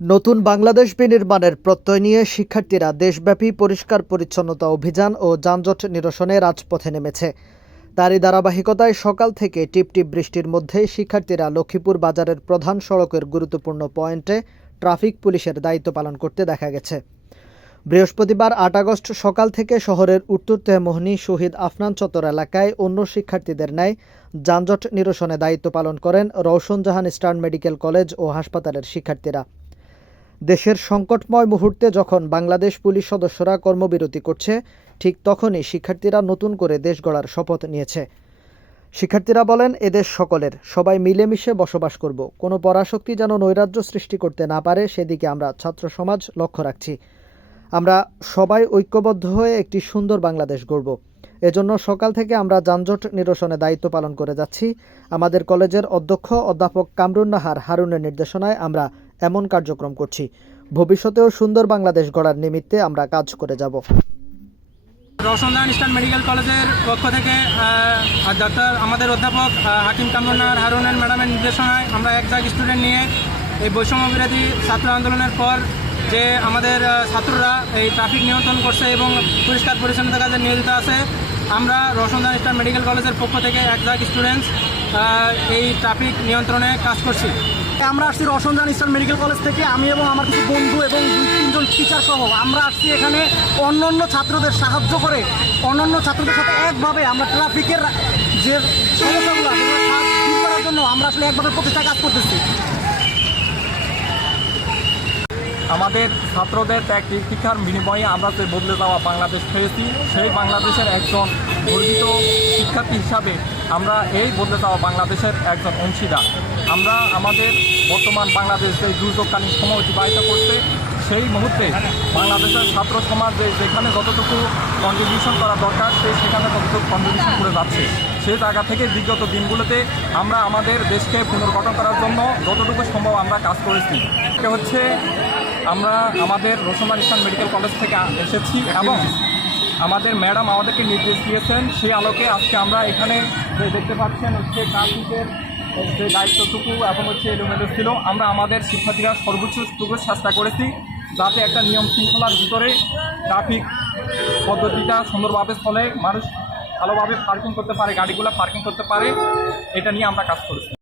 নতুন বাংলাদেশ বিনির্মাণের প্রত্যয় নিয়ে শিক্ষার্থীরা দেশব্যাপী পরিষ্কার পরিচ্ছন্নতা অভিযান ও যানজট নিরসনে রাজপথে নেমেছে। তারই ধারাবাহিকতায় সকাল থেকে টিপটিপ বৃষ্টির মধ্যেই শিক্ষার্থীরা লক্ষ্মীপুর বাজারের প্রধান সড়কের গুরুত্বপূর্ণ পয়েন্টে ট্রাফিক পুলিশের দায়িত্ব পালন করতে দেখা গেছে। বৃহস্পতিবার আট আগস্ট সকাল থেকে শহরের উত্তর তেহমোহনী শহীদ আফনান চত্বর এলাকায় অন্য শিক্ষার্থীদের ন্যায় যানজট নিরসনে দায়িত্ব পালন করেন রওশন জাহান স্টার্ন মেডিকেল কলেজ ও হাসপাতালের শিক্ষার্থীরা। দেশের সংকটময় মুহূর্তে যখন বাংলাদেশ পুলিশ সদস্যরা কর্মবিরতি করছে, ঠিক তখনই শিক্ষার্থীরা নতুন করে দেশ গড়ার শপথ নিয়েছে। শিক্ষার্থীরা বলেন, এদেশ সকলের, সবাই মিলেমিশে বসবাস করব। কোনো পরাশক্তি যেন নৈরাজ্য সৃষ্টি করতে না পারে, সেদিকে আমরা ছাত্র সমাজ লক্ষ্য রাখছি। আমরা সবাই ঐক্যবদ্ধ হয়ে একটি সুন্দর বাংলাদেশ গড়ব। এজন্য সকাল থেকে আমরা যানজট নিরসনে দায়িত্ব পালন করে যাচ্ছি। আমাদের কলেজের অধ্যক্ষ অধ্যাপক কামরুন নাহার হারুনের নির্দেশনায় আমরা এমন কার্যক্রম করছি। ভবিষ্যতেও সুন্দর বাংলাদেশ গড়ার নিমিত্তে আমরা কাজ করে যাব। ইস্টার্ন মেডিকেল কলেজের পক্ষ থেকে ডাক্তার, আমাদের অধ্যাপক হাকিম কামরুন্নার, হারুনের ম্যাডামের নির্দেশনায় আমরা এক জায়গ স্টুডেন্ট নিয়ে এই বৈষম্য বিরোধী ছাত্র আন্দোলনের পর যে আমাদের ছাত্ররা এই ট্রাফিক নিয়ন্ত্রণ করছে এবং পরিষ্কার পরিচ্ছন্নতা কাজে নিয়োজিত আছে, আমরা রওশনদান ইস্টার্ন মেডিকেল কলেজের পক্ষ থেকে এক জায়গ স্টুডেন্টস এই ট্রাফিক নিয়ন্ত্রণে কাজ করছি। আমরা আসছি রসনজান ইস্টার্ন মেডিকেল কলেজ থেকে। আমি এবং আমার কিছু বন্ধু এবং দুই, তিনজন টিচার সহ আমরা আসছি এখানে। অন্যান্য ছাত্রদের সাহায্য করে, অন্যান্য ছাত্রদের সাথে একভাবে আমরা ট্রাফিকের যে সমস্যাগুলো করার জন্য আমরা আসলে একভাবে প্রচেষ্টা কাজ করতেছি। আমাদের ছাত্রদের ত্যাগ শিক্ষার বিনিময়ে আমরা যে বদলে যাওয়া বাংলাদেশ পেয়েছি, সেই বাংলাদেশের একজন গর্বিত শিক্ষার্থী হিসাবে আমরা এই বদলে যাওয়া বাংলাদেশের একজন অংশীদার। আমরা আমাদের বর্তমান বাংলাদেশ যে দুর্যোগকালীন সময় অতিবাহিত করছে সেই মুহূর্তে বাংলাদেশের ছাত্র সমাজ যেখানে যতটুকু কন্ট্রিবিউশন করা দরকার, সে সেখানে ততটুকু কন্ট্রিবিউশন করে যাচ্ছে। সেই জায়গা থেকে বিগত দিনগুলোতে আমরা আমাদের দেশকে পুনর্গঠন করার জন্য যতটুকু সম্ভব আমরা কাজ করেছি। এটা হচ্ছে আমরা আমাদের রোশনাল ইসলাম মেডিকেল কলেজ থেকে এসেছি এবং আমাদের ম্যাডাম আমাদেরকে নির্দেশ দিয়েছেন, সেই আলোকে আজকে আমরা এখানে দেখতে পাচ্ছেন হচ্ছে ট্রাফিকের যে দায়িত্বটুকু এখন হচ্ছে এলোমেলো ছিল আমরা আমাদের শিক্ষার্থীরা সর্বোচ্চটুকু চেষ্টা করেছি যাতে একটা নিয়ম শৃঙ্খলার ভিতরে ট্রাফিক পদ্ধতিটা সুন্দরভাবে চলে। মানুষ ভালোভাবে পার্কিং করতে পারে, গাড়িগুলো পার্কিং করতে পারে। এটা নিয়ে আমরা কাজ করেছি।